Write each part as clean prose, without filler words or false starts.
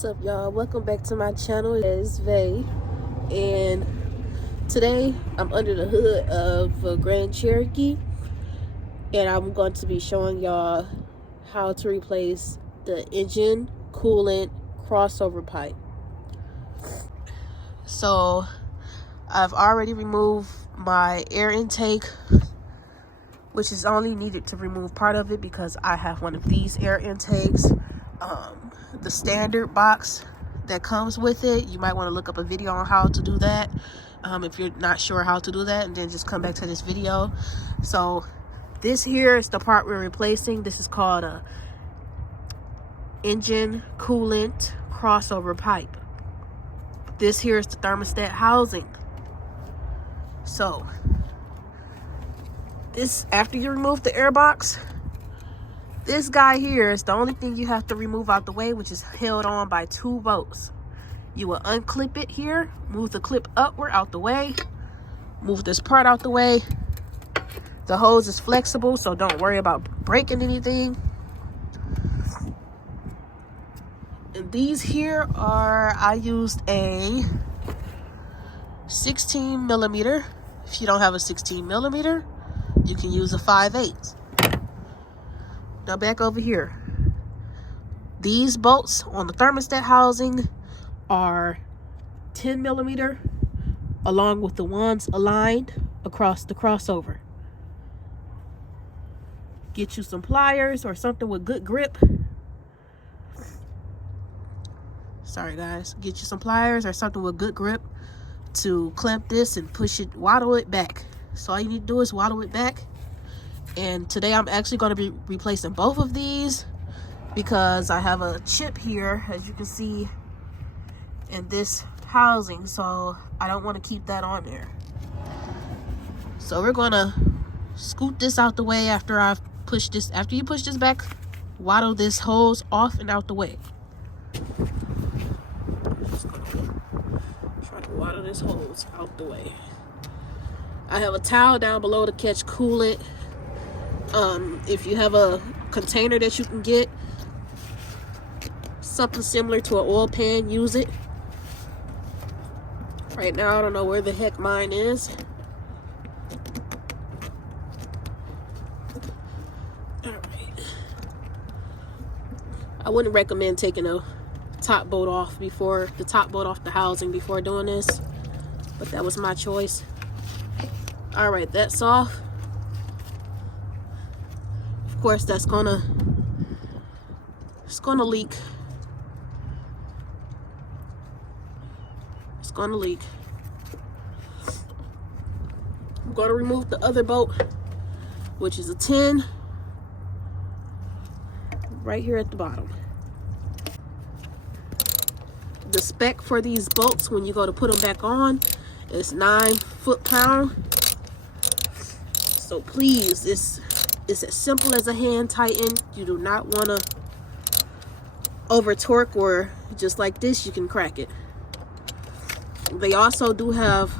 What's up, y'all? Welcome back to my channel. It's Vay, and today I'm under the hood of a Grand Cherokee, and I'm going to be showing y'all how to replace the engine coolant crossover pipe. So I've already removed my air intake, which is only needed to remove part of it because I have one of these air intakes. The standard box that comes with it, you might want to look up a video on how to do that if you're not sure how to do that, and then just come back to this video. So this here is the part we're replacing. This is called a engine coolant crossover pipe. This here is the thermostat housing. So this, after you remove the air box, this guy here is the only thing you have to remove out the way, which is held on by 2 bolts. You will unclip it here, move the clip upward out the way, move this part out the way. The hose is flexible, so don't worry about breaking anything. And these here are, I used a 16 millimeter. If you don't have a 16 millimeter, you can use a 5/8. Now back over here, these bolts on the thermostat housing are 10 millimeter, along with the ones aligned across the crossover. Get you some pliers or something with good grip. Sorry guys, get you some pliers or something with good grip to clamp this and push it, waddle it back. So all you need to do is waddle it back. And today I'm actually going to be replacing both of these because I have a chip here, as you can see, in this housing, so I don't want to keep that on there. So we're going to scoot this out the way after I've pushed this. After you push this back, waddle this hose off and out the way. Just gonna try to waddle this hose out the way. I have a towel down below to catch coolant. If you have a container that you can get, something similar to an oil pan, use it. Right now, I don't know where the heck mine is. Alright. I wouldn't recommend taking a top bolt off the housing before doing this, but that was my choice. Alright, that's off. Of course, it's gonna leak. It's gonna leak. I'm gonna remove the other bolt, which is a 10, right here at the bottom. The spec for these bolts when you go to put them back on is 9 foot-pound. So please, it's as simple as a hand tighten. You do not want to over torque, or just like this you can crack it. They also do have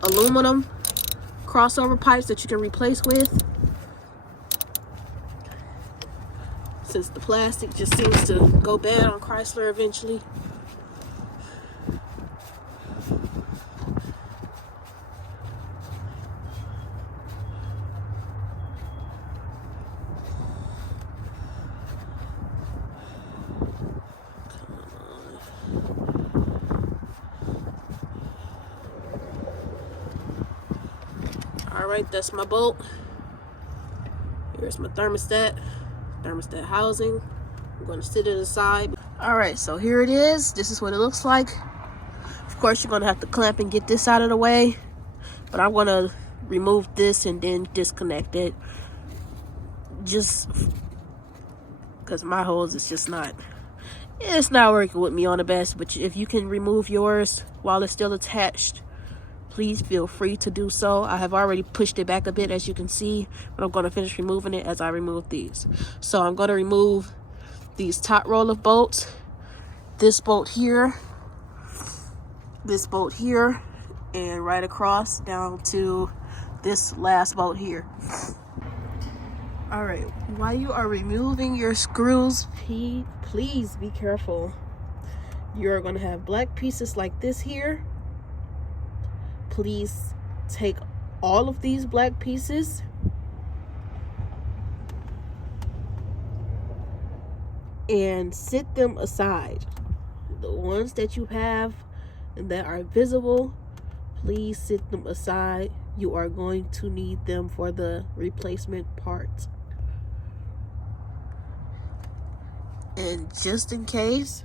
aluminum crossover pipes that you can replace with, since the plastic just seems to go bad on Chrysler eventually. Alright, that's my bolt. Here's my thermostat housing. I'm going to sit it aside. Alright, so here it is. This is what it looks like. Of course, you're going to have to clamp and get this out of the way, but I'm going to remove this and then disconnect it, just because my hose is just not, it's not working with me on the best. But if you can remove yours while it's still attached, please feel free to do so. I have already pushed it back a bit, as you can see, but I'm going to finish removing it as I remove these. So I'm going to remove these top roll of bolts, this bolt here, and right across down to this last bolt here. All right, while you are removing your screws, please be careful. You're gonna have black pieces like this here. Please take all of these black pieces and sit them aside. The ones that you have that are visible, please sit them aside. You are going to need them for the replacement parts. And just in case,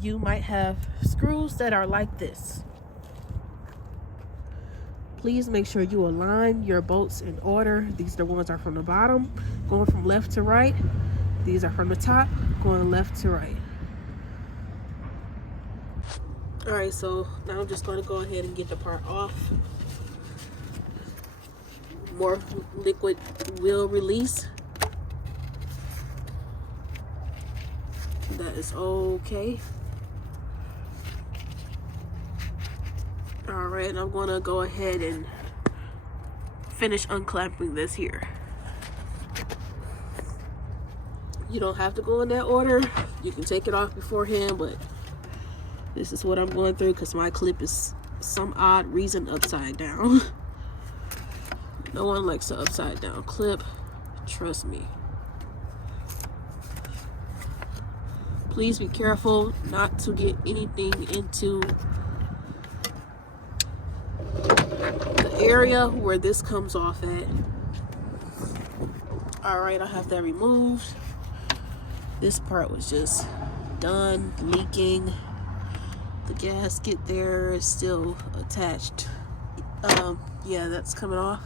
you might have screws that are like this. Please make sure you align your bolts in order. These are the ones that are from the bottom, going from left to right. These are from the top, going left to right. All right, so now I'm just going to go ahead and get the part off. More liquid will release. That is okay. All right, I'm going to go ahead and finish unclamping this here. You don't have to go in that order. You can take it off beforehand, but this is what I'm going through because my clip is some odd reason upside down. No one likes the upside down clip, trust me. Please be careful not to get anything into the area where this comes off at. All right, I have that removed. This part was just done leaking. The gasket there is still attached. Yeah, that's coming off.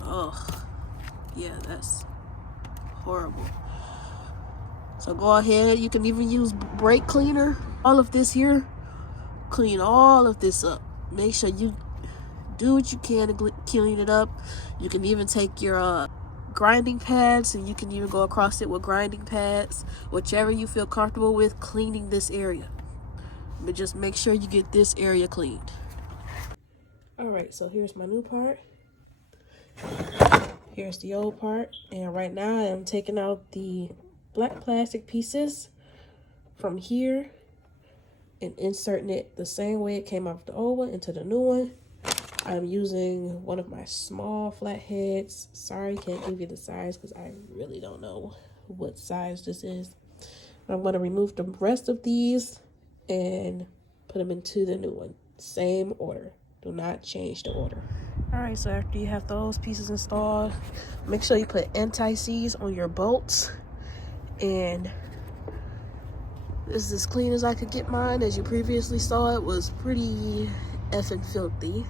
Oh, yeah, that's horrible. So go ahead, you can even use brake cleaner. All of this here, clean all of this up. Make sure you do what you can to clean it up. You can even take your grinding pads and you can even go across it with grinding pads, whichever you feel comfortable with cleaning this area. But just make sure you get this area cleaned. All right, so here's my new part. Here's the old part. And right now I am taking out the black plastic pieces from here and inserting it the same way it came off the old one into the new one. I'm using one of my small flatheads. Sorry, can't give you the size because I really don't know what size this is. I'm going to remove the rest of these and put them into the new one. Same order. Do not change the order. All right, so after you have those pieces installed, make sure you put anti-seize on your bolts. And this is as clean as I could get mine. As you previously saw, it was pretty effing filthy.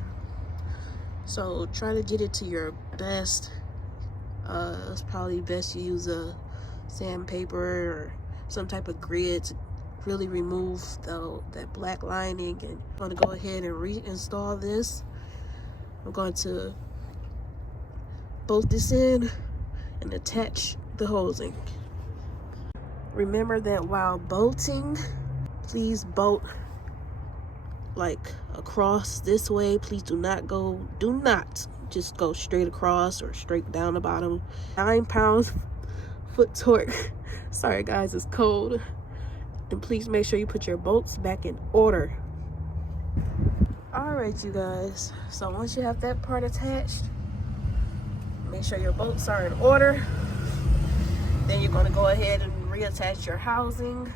So try to get it to your best. It's probably best you use a sandpaper or some type of grid to really remove that black lining. And I'm going to go ahead and reinstall this. I'm going to bolt this in and attach the hosing. Remember that while bolting, please bolt like across this way. Please do not just go straight across or straight down the bottom. 9 pounds foot torque. Sorry guys, it's cold. And please make sure you put your bolts back in order. All right, you guys, so once you have that part attached, make sure your bolts are in order. Then you're going to go ahead and reattach your housing.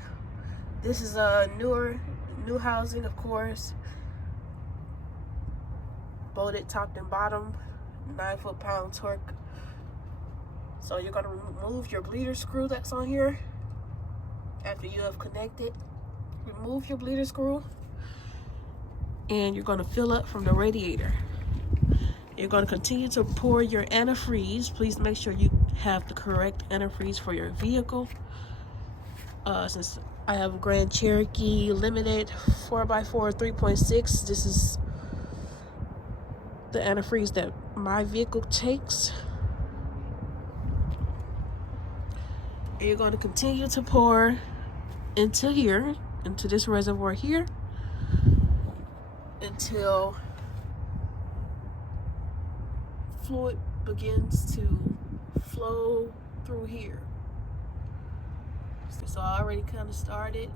This is a new housing, of course. Bolted top and bottom, 9 foot-pound torque. So you're going to remove your bleeder screw that's on here. After you have connected, remove your bleeder screw. And you're going to fill up from the radiator. You're going to continue to pour your antifreeze. Please make sure you have the correct antifreeze for your vehicle. Since I have a Grand Cherokee Limited 4x4 3.6, this is the antifreeze that my vehicle takes. And you're going to continue to pour into here, into this reservoir here, until fluid begins to flow through here. So I already kind of started.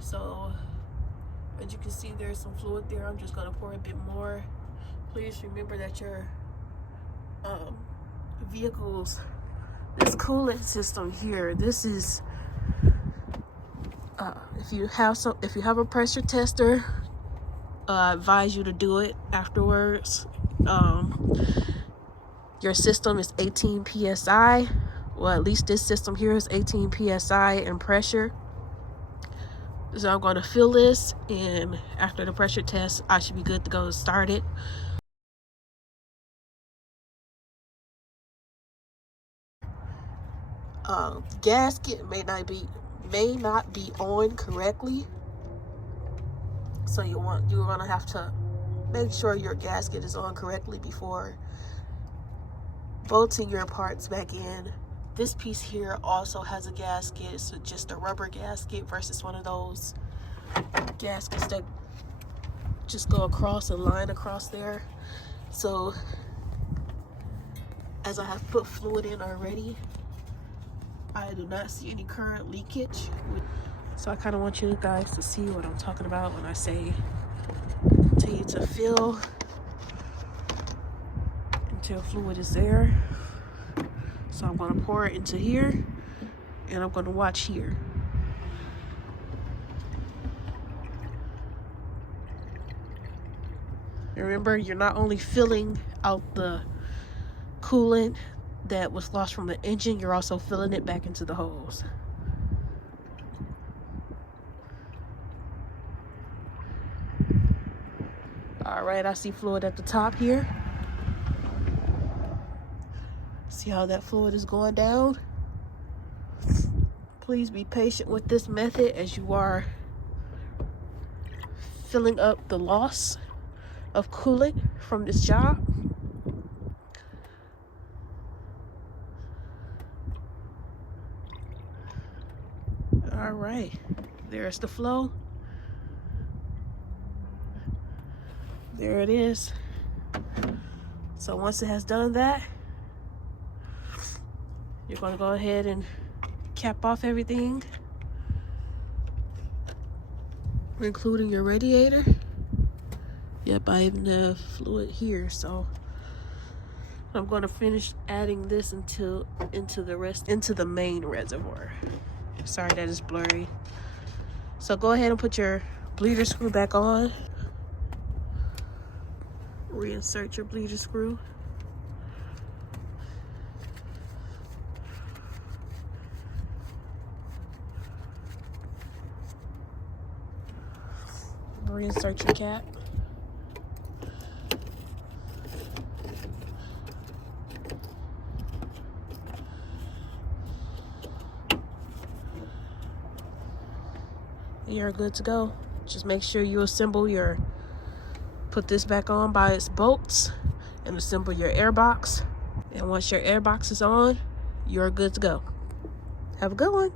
So as you can see, there's some fluid there. I'm just gonna pour a bit more. Please remember that your vehicles, this coolant system here, this is if you have a pressure tester, I advise you to do it afterwards. Your system is 18 psi. Well, at least this system here is 18 psi in pressure. So I'm going to fill this, and after the pressure test, I should be good to go to start it. Gasket may not be on correctly, so you're gonna have to make sure your gasket is on correctly before bolting your parts back in. This piece here also has a gasket. It's just a rubber gasket versus one of those gaskets that just go across and line across there. So as I have put fluid in already, I do not see any current leakage. So I kind of want you guys to see what I'm talking about when I say continue to fill until fluid is there. So I'm going to pour it into here, and I'm going to watch here. Remember, you're not only filling out the coolant that was lost from the engine, you're also filling it back into the hose. All right, I see fluid at the top here. See how that fluid is going down? Please be patient with this method as you are filling up the loss of coolant from this job. All right, there's the flow. There it is. So once it has done that, you're going to go ahead and cap off everything, including your radiator. Yep, I even have fluid here, so I'm going to finish adding this into the main reservoir. Sorry that is blurry. So go ahead and put your bleeder screw back on. Reinsert your bleeder screw. Reinsert your cap. You're good to go. Just make sure you put this back on by its bolts and assemble your air box. And once your air box is on, you're good to go. Have a good one.